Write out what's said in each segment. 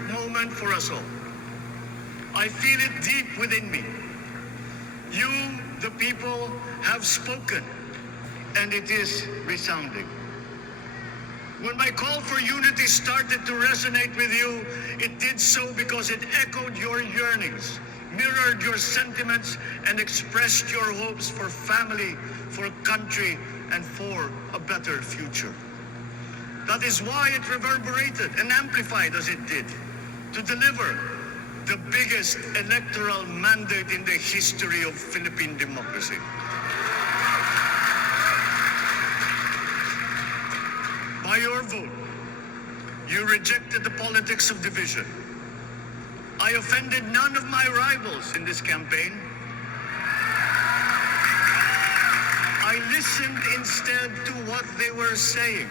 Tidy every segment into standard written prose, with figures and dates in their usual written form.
moment for us all. I feel it deep within me. You, the people, have spoken, and it is resounding. When my call for unity started to resonate with you, it did so because it echoed your yearnings, mirrored your sentiments, and expressed your hopes for family, for country, and for a better future. That is why it reverberated and amplified as it did, to deliver the biggest electoral mandate in the history of Philippine democracy. By your vote, you rejected the politics of division. I offended none of my rivals in this campaign. I listened instead to what they were saying,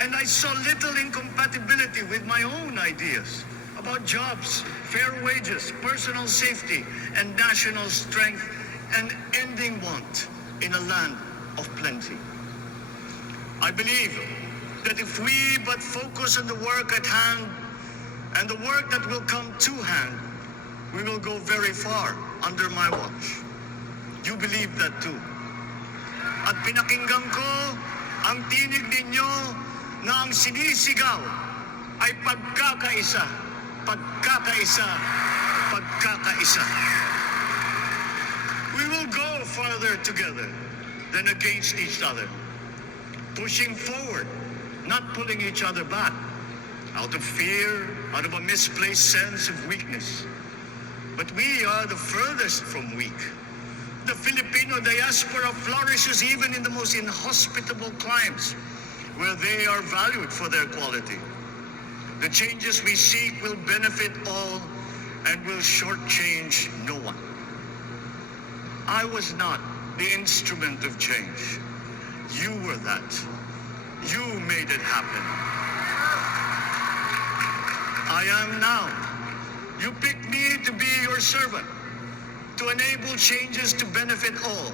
and I saw little incompatibility with my own ideas about jobs, fair wages, personal safety, and national strength, and ending want in a land of plenty. I believe that if we but focus on the work at hand and the work that will come to hand, we will go very far under my watch. You believe that too. At pinakinggan ko ang tinig ninyo na ang sinisigaw ay pagkakaisa, pagkakaisa, pagkakaisa. We will go farther together than against each other, pushing forward, not pulling each other back, out of fear, out of a misplaced sense of weakness. But we are the furthest from weak. The Filipino diaspora flourishes even in the most inhospitable climes, where they are valued for their quality. The changes we seek will benefit all and will shortchange no one. I was not the instrument of change. You were that. You made it happen. I am now. You picked me to be your servant, to enable changes to benefit all.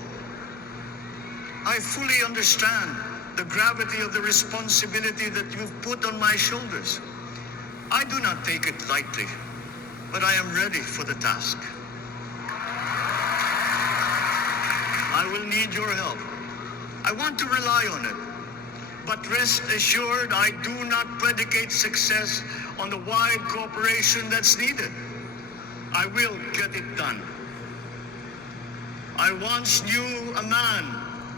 I fully understand the gravity of the responsibility that you've put on my shoulders. I do not take it lightly, but I am ready for the task. I will need your help. I want to rely on it. But rest assured, I do not predicate success on the wide cooperation that's needed. I will get it done. I once knew a man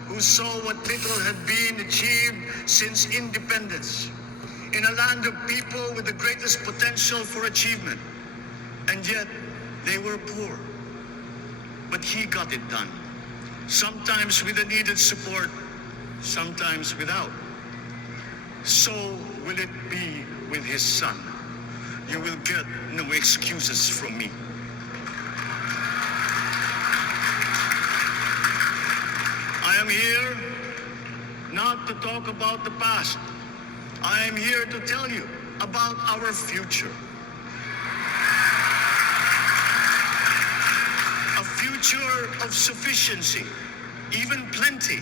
who saw what little had been achieved since independence in a land of people with the greatest potential for achievement, and yet they were poor. But he got it done, sometimes with the needed support, sometimes without. So will it be with his son. You will get no excuses from me. I am here not to talk about the past. I am here to tell you about our future. A future of sufficiency, even plenty,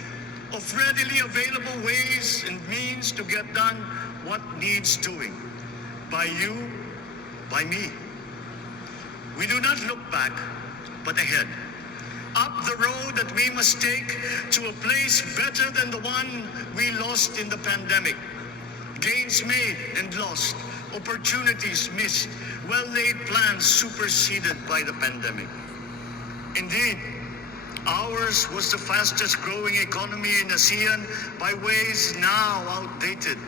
of readily available ways and means to get done what needs doing. By you, by me. We do not look back, but ahead. Up the road that we must take to a place better than the one we lost in the pandemic. Gains made and lost, opportunities missed, well-laid plans superseded by the pandemic. Indeed, ours was the fastest growing economy in ASEAN by ways now outdated.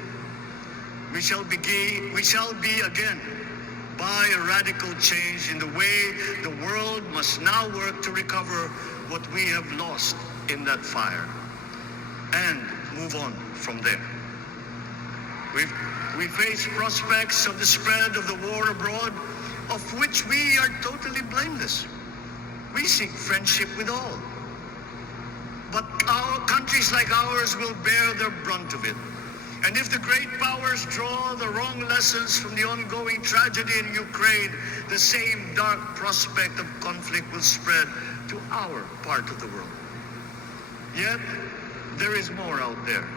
We shall be again by a radical change in the way the world must now work to recover what we have lost in that fire and move on from there. We face prospects of the spread of the war abroad, of which we are totally blameless. We seek friendship with all. But our countries like ours will bear the brunt of it. And if the great powers draw the wrong lessons from the ongoing tragedy in Ukraine, the same dark prospect of conflict will spread to our part of the world. Yet, there is more out there.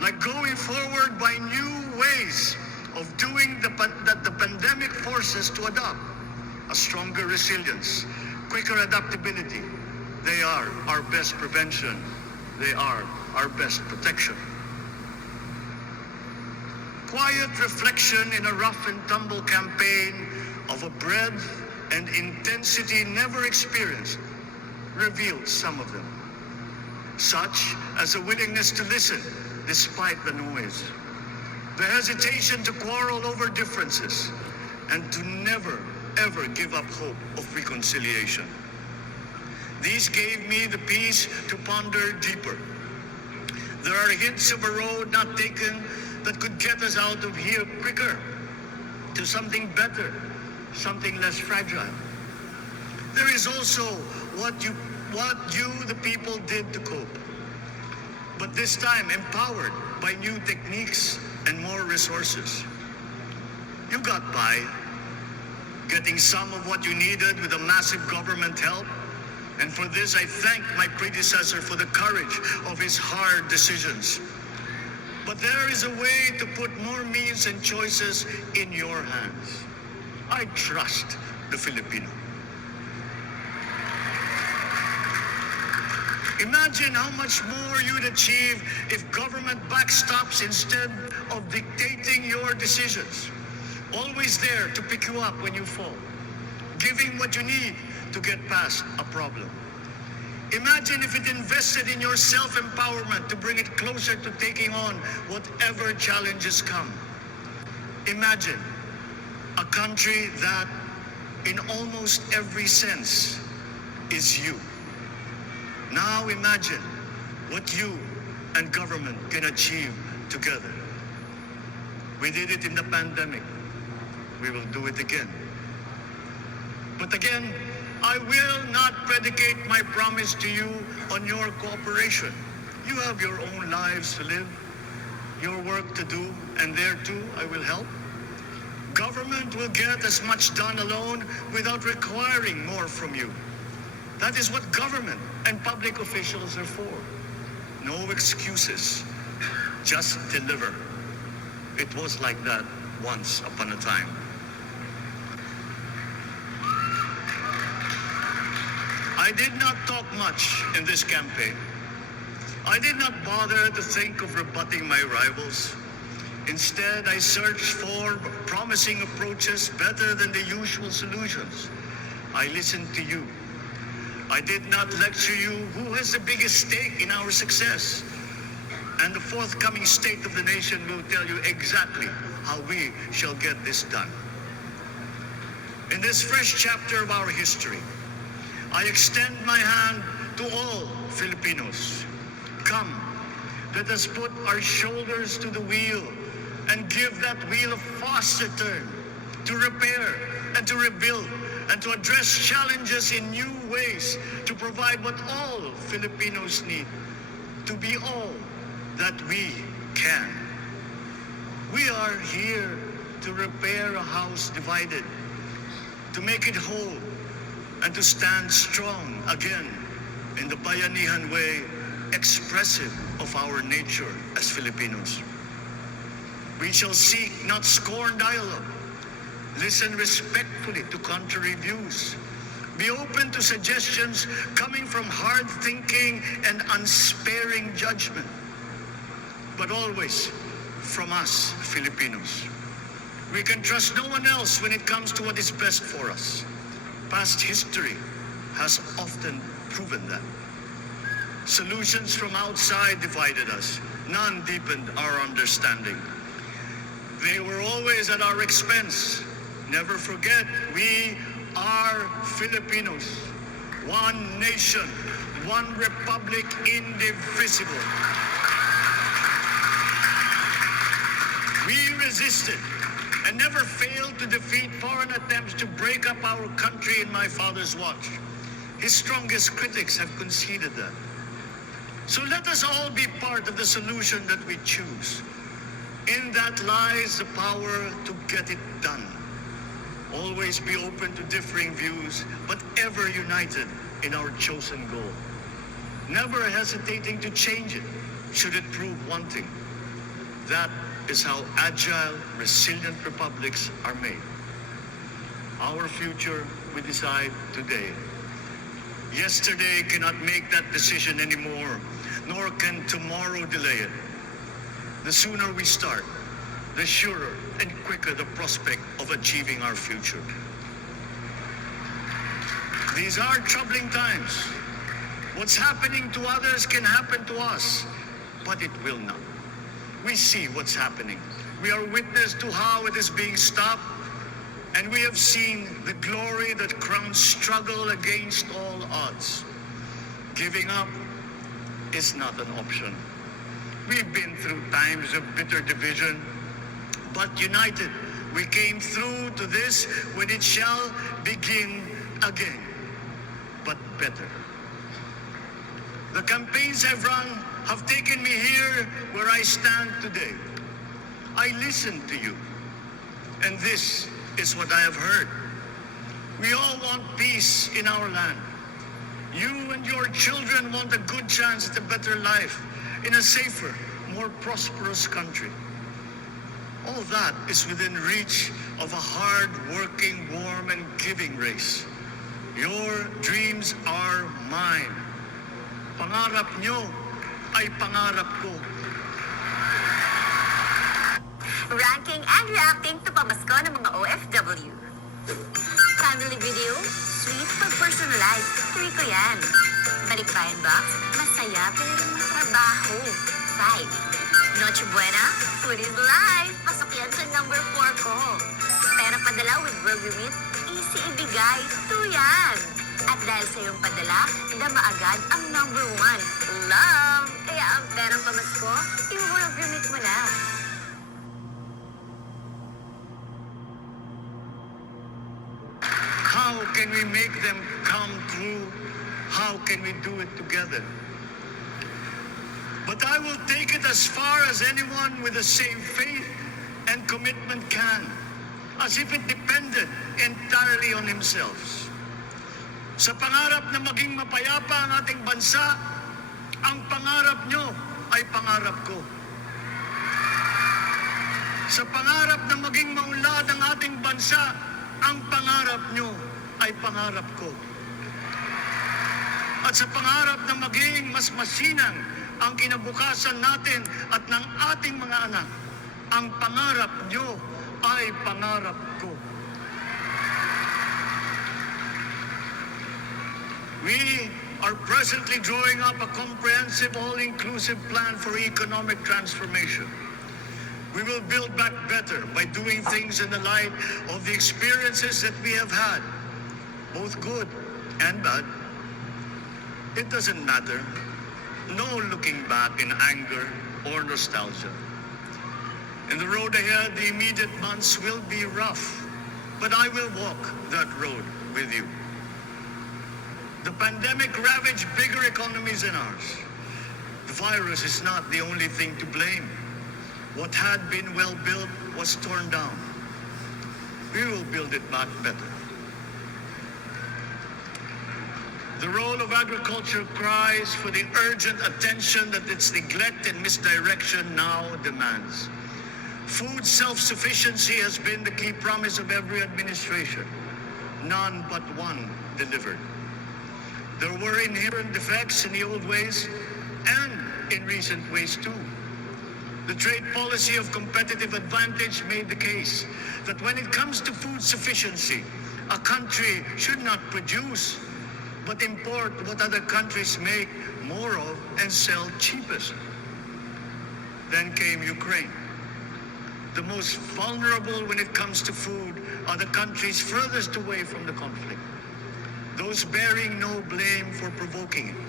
Like going forward by new ways of doing that the pandemic forces to adopt a stronger resilience, quicker adaptability. They are our best prevention. They are our best protection. Quiet reflection in a rough and tumble campaign of a breadth and intensity never experienced revealed some of them, such as a willingness to listen despite the noise, the hesitation to quarrel over differences, and to never, ever give up hope of reconciliation. These gave me the peace to ponder deeper. There are hints of a road not taken that could get us out of here quicker to something better, something less fragile. There is also what you, the people, did to cope. But this time empowered by new techniques and more resources. You got by, getting some of what you needed with a massive government help. And for this, I thank my predecessor for the courage of his hard decisions. But there is a way to put more means and choices in your hands. I trust the Filipino. Imagine how much more you'd achieve if government backstops instead of dictating your decisions. Always there to pick you up when you fall, giving what you need to get past a problem. Imagine if it invested in your self-empowerment to bring it closer to taking on whatever challenges come. Imagine a country that, in almost every sense, is you. Now imagine what you and government can achieve together. We did it in the pandemic. We will do it again. But again, I will not predicate my promise to you on your cooperation. You have your own lives to live, your work to do, and there too I will help. Government will get as much done alone without requiring more from you. That is what government and public officials are for. No excuses, just deliver. It was like that once upon a time. I did not talk much in this campaign. I did not bother to think of rebutting my rivals. Instead, I searched for promising approaches better than the usual solutions. I listened to you. I did not lecture you who has the biggest stake in our success. And the forthcoming State of the Nation will tell you exactly how we shall get this done. In this fresh chapter of our history, I extend my hand to all Filipinos. Come, let us put our shoulders to the wheel and give that wheel a faster turn to repair and to rebuild and to address challenges in new ways, to provide what all Filipinos need, to be all that we can. We are here to repair a house divided, to make it whole, and to stand strong again in the Bayanihan way, expressive of our nature as Filipinos. We shall seek, not scorn, dialogue. Listen respectfully to contrary views. Be open to suggestions coming from hard thinking and unsparing judgment. But always from us, Filipinos. We can trust no one else when it comes to what is best for us. Past history has often proven that. Solutions from outside divided us. None deepened our understanding. They were always at our expense. Never forget, we are Filipinos. One nation, one republic, indivisible. We resisted and never failed to defeat foreign attempts to break up our country in my father's watch. His strongest critics have conceded that. So let us all be part of the solution that we choose. In that lies the power to get it done. Always be open to differing views, but ever united in our chosen goal. Never hesitating to change it, should it prove wanting. That is how agile, resilient republics are made. Our future we decide today. Yesterday cannot make that decision anymore, nor can tomorrow delay it. The sooner we start, the surer and quicker the prospect of achieving our future. These are troubling times. What's happening to others can happen to us, but it will not. We see what's happening. We are witness to how it is being stopped, and we have seen the glory that crowns struggle against all odds. Giving up is not an option. We've been through times of bitter division, but united, we came through to this when it shall begin again, but better. The campaigns I've run have taken me here where I stand today. I listened to you, and this is what I have heard. We all want peace in our land. You and your children want a good chance at a better life in a safer, more prosperous country. All that is within reach of a hard-working, warm, and giving race. Your dreams are mine. Pangarap nyo ay pangarap ko. Ranking and reacting to pamasko ng mga OFW. Family video, sweet pag personalized, tuloy ko yan. Balikbayan box, masaya pero trabaho. 5. Noche Buena, food is life. Pasok yan sa number 4 ko. Pera padala with burger meat, easy ibigay, 2 yan. At dahil sa iyong padala, dama agad ang number 1, love. Kaya ang perang pamasko, i-burger meat mo na. How can we make them come true? How can we do it together? But I will take it as far as anyone with the same faith and commitment can, as if it depended entirely on himself. Sa pangarap na maging mapayapa ang ating bansa, ang pangarap nyo ay pangarap ko. Sa pangarap na maging maunlad ang ating bansa, ang pangarap nyo ay pangarap ko. At sa pangarap na maging mas masinang ang kinabukasan natin at ng ating mga anak, ang pangarap nyo ay pangarap ko. We are presently drawing up a comprehensive, all-inclusive plan for economic transformation. We will build back better by doing things in the light of the experiences that we have had, both good and bad. It doesn't matter. No looking back in anger or nostalgia. In the road ahead, the immediate months will be rough, but I will walk that road with you. The pandemic ravaged bigger economies than ours. The virus is not the only thing to blame. What had been well built was torn down. We will build it back better. The role of agriculture cries for the urgent attention that its neglect and misdirection now demands. Food self-sufficiency has been the key promise of every administration. None but one delivered. There were inherent defects in the old ways and in recent ways too. The trade policy of competitive advantage made the case that when it comes to food sufficiency, a country should not produce but import what other countries make more of and sell cheapest. Then came Ukraine. The most vulnerable when it comes to food are the countries furthest away from the conflict, those bearing no blame for provoking it.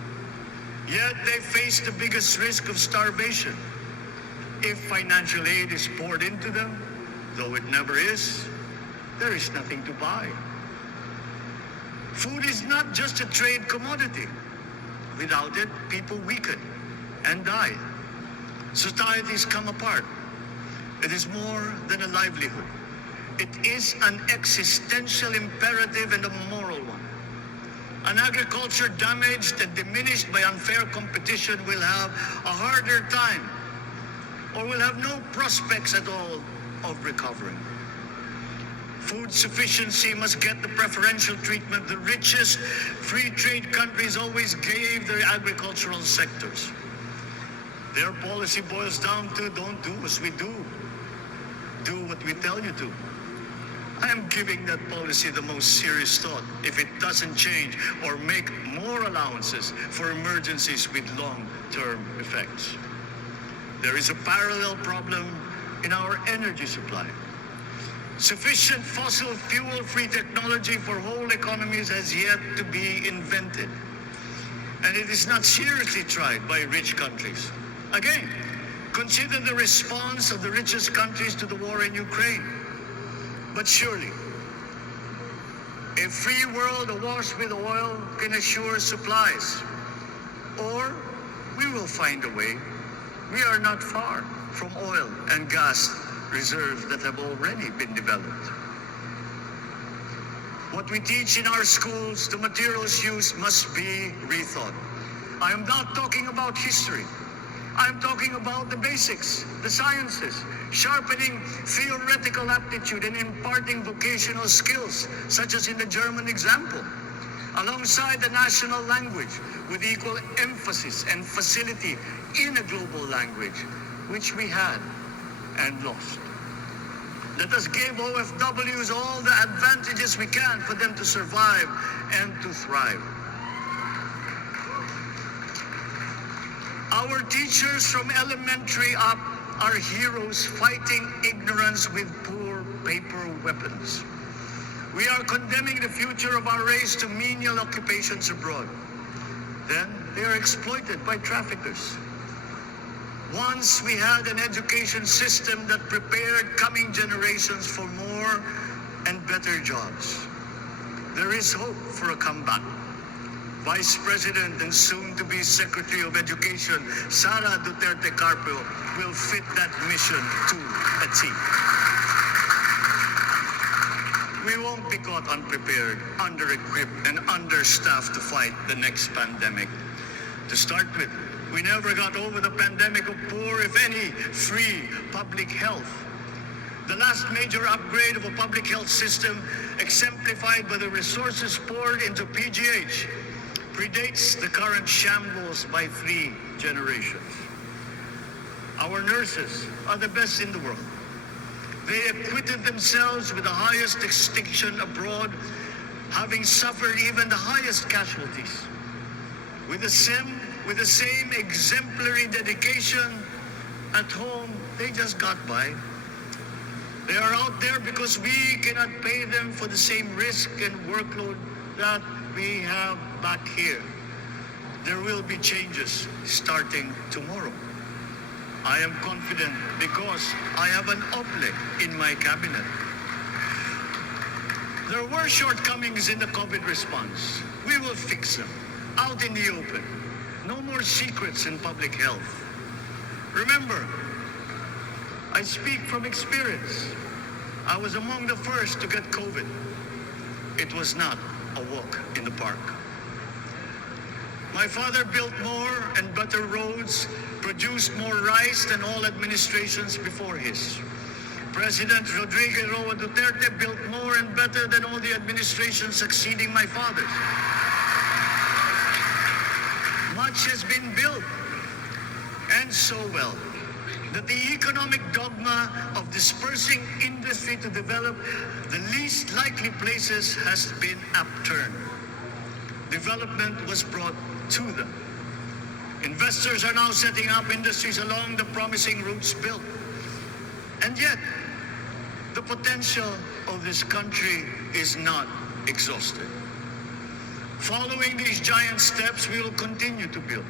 Yet they face the biggest risk of starvation. If financial aid is poured into them, though it never is, there is nothing to buy. Food is not just a trade commodity. Without it, people weaken and die. Societies come apart. It is more than a livelihood. It is an existential imperative and a moral one. An agriculture damaged and diminished by unfair competition will have a harder time or will have no prospects at all of recovering. Food sufficiency must get the preferential treatment the richest free trade countries always gave their agricultural sectors. Their policy boils down to don't do as we do. Do what we tell you to. I am giving that policy the most serious thought if it doesn't change or make more allowances for emergencies with long-term effects. There is a parallel problem in our energy supply. Sufficient fossil fuel-free technology for whole economies has yet to be invented. And it is not seriously tried by rich countries. Again, consider the response of the richest countries to the war in Ukraine. But surely, a free world awash with oil can assure supplies. Or we will find a way. We are not far from oil and gas reserves that have already been developed. What we teach in our schools, the materials used must be rethought. I am not talking about history. I am talking about the basics, the sciences, sharpening theoretical aptitude and imparting vocational skills, such as in the German example, alongside the national language with equal emphasis and facility in a global language, which we had and lost. Let us give OFWs all the advantages we can for them to survive and to thrive. Our teachers from elementary up are heroes fighting ignorance with poor paper weapons. We are condemning the future of our race to menial occupations abroad. Then they are exploited by traffickers. Once we had an education system that prepared coming generations for more and better jobs. There is hope for a comeback. Vice President and soon-to-be Secretary of Education, Sara Duterte Carpio, will fit that mission to a T. We won't be caught unprepared, under-equipped, and understaffed to fight the next pandemic. To start with, we never got over the pandemic of poor, if any, free public health. The last major upgrade of a public health system, exemplified by the resources poured into PGH, predates the current shambles by 3 generations. Our nurses are the best in the world. They acquitted themselves with the highest distinction abroad, having suffered even the highest casualties. With the same exemplary dedication at home, they just got by. They are out there because we cannot pay them for the same risk and workload that we have back here. There will be changes starting tomorrow. I am confident because I have an OPLE in my cabinet. There were shortcomings in the COVID response. We will fix them out in the open. No more secrets in public health. Remember, I speak from experience. I was among the first to get COVID. It was not a walk in the park. My father built more and better roads, produced more rice than all administrations before his. President Rodrigo Roa Duterte built more and better than all the administrations succeeding my father's. Much has been built, and so well, that the economic dogma of dispersing industry to develop the least likely places has been upturned. Development was brought to them. Investors are now setting up industries along the promising routes built. And yet, the potential of this country is not exhausted. Following these giant steps, we will continue to build.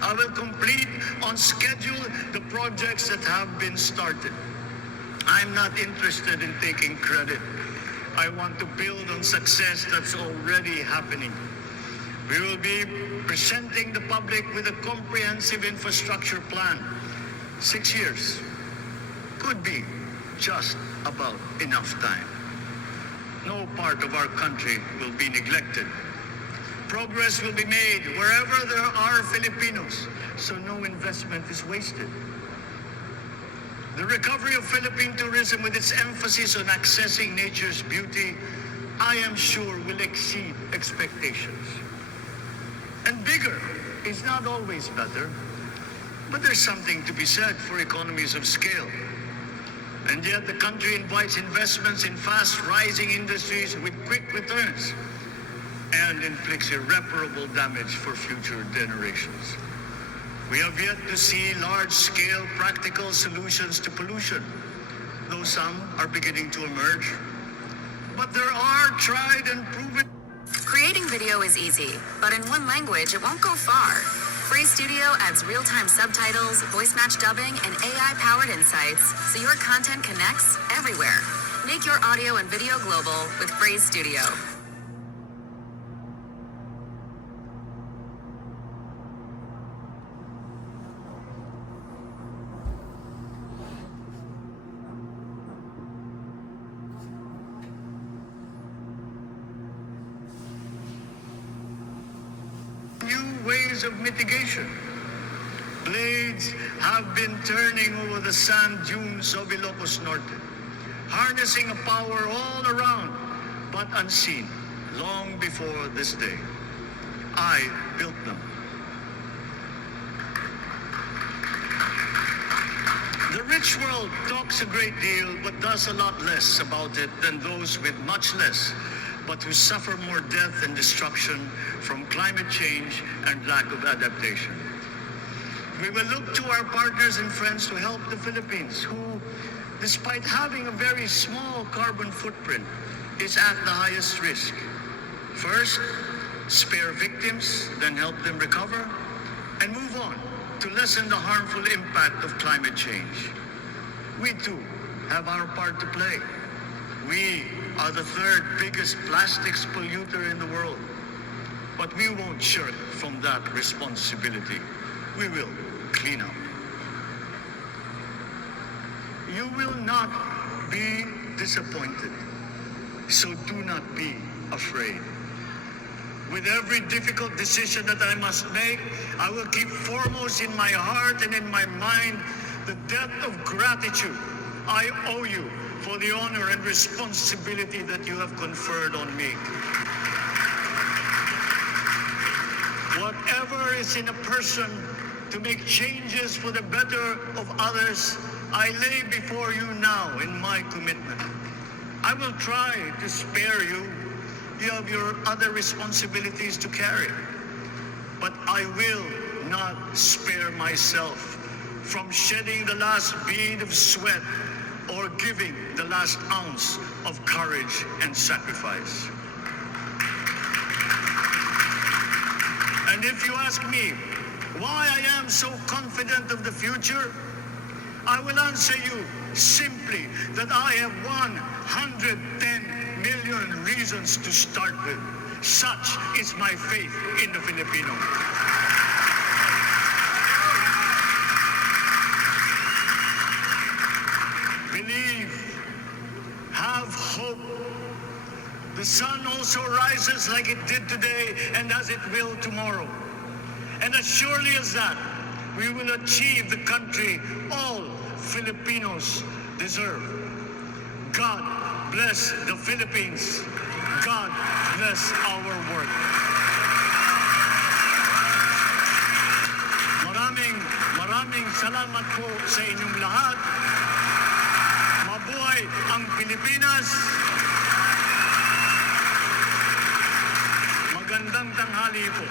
I will complete on schedule the projects that have been started. I'm not interested in taking credit. I want to build on success that's already happening. We will be presenting the public with a comprehensive infrastructure plan. 6 years could be just about enough time. No part of our country will be neglected. Progress will be made wherever there are Filipinos, so no investment is wasted. The recovery of Philippine tourism with its emphasis on accessing nature's beauty, I am sure will exceed expectations. And bigger is not always better, but there's something to be said for economies of scale. And yet the country invites investments in fast-rising industries with quick returns and inflicts irreparable damage for future generations. We have yet to see large-scale practical solutions to pollution, though some are beginning to emerge. But there are tried and proven. Creating video is easy, but in one language, it won't go far. Free Studio adds real-time subtitles, voice match dubbing, and AI-powered insights, so your content connects everywhere. Make your audio and video global with Free Studio. Ways of mitigation. Blades have been turning over the sand dunes of Ilocos Norte, harnessing a power all around, but unseen, long before this day. I built them. The rich world talks a great deal, but does a lot less about it than those with much less, but who suffer more death and destruction from climate change and lack of adaptation. We will look to our partners and friends to help the Philippines, who, despite having a very small carbon footprint, is at the highest risk. First, spare victims, then help them recover, and move on to lessen the harmful impact of climate change. We too have our part to play. We are the third biggest plastics polluter in the world. But we won't shirk from that responsibility. We will clean up. You will not be disappointed, so do not be afraid. With every difficult decision that I must make, I will keep foremost in my heart and in my mind the debt of gratitude I owe you for the honor and responsibility that you have conferred on me. Whatever is in a person to make changes for the better of others, I lay before you now in my commitment. I will try to spare you. You have your other responsibilities to carry. But I will not spare myself from shedding the last bead of sweat or giving the last ounce of courage and sacrifice. And if you ask me why I am so confident of the future, I will answer you simply that I have 110 million reasons to start with. Such is my faith in the Filipino. Believe, have hope. The sun also rises like it did today and as it will tomorrow. And as surely as that, we will achieve the country all Filipinos deserve. God bless the Philippines. God bless our work. Maraming salamat po sa inyong lahat. Mabuhay ang Pilipinas. Magandang tanghali po.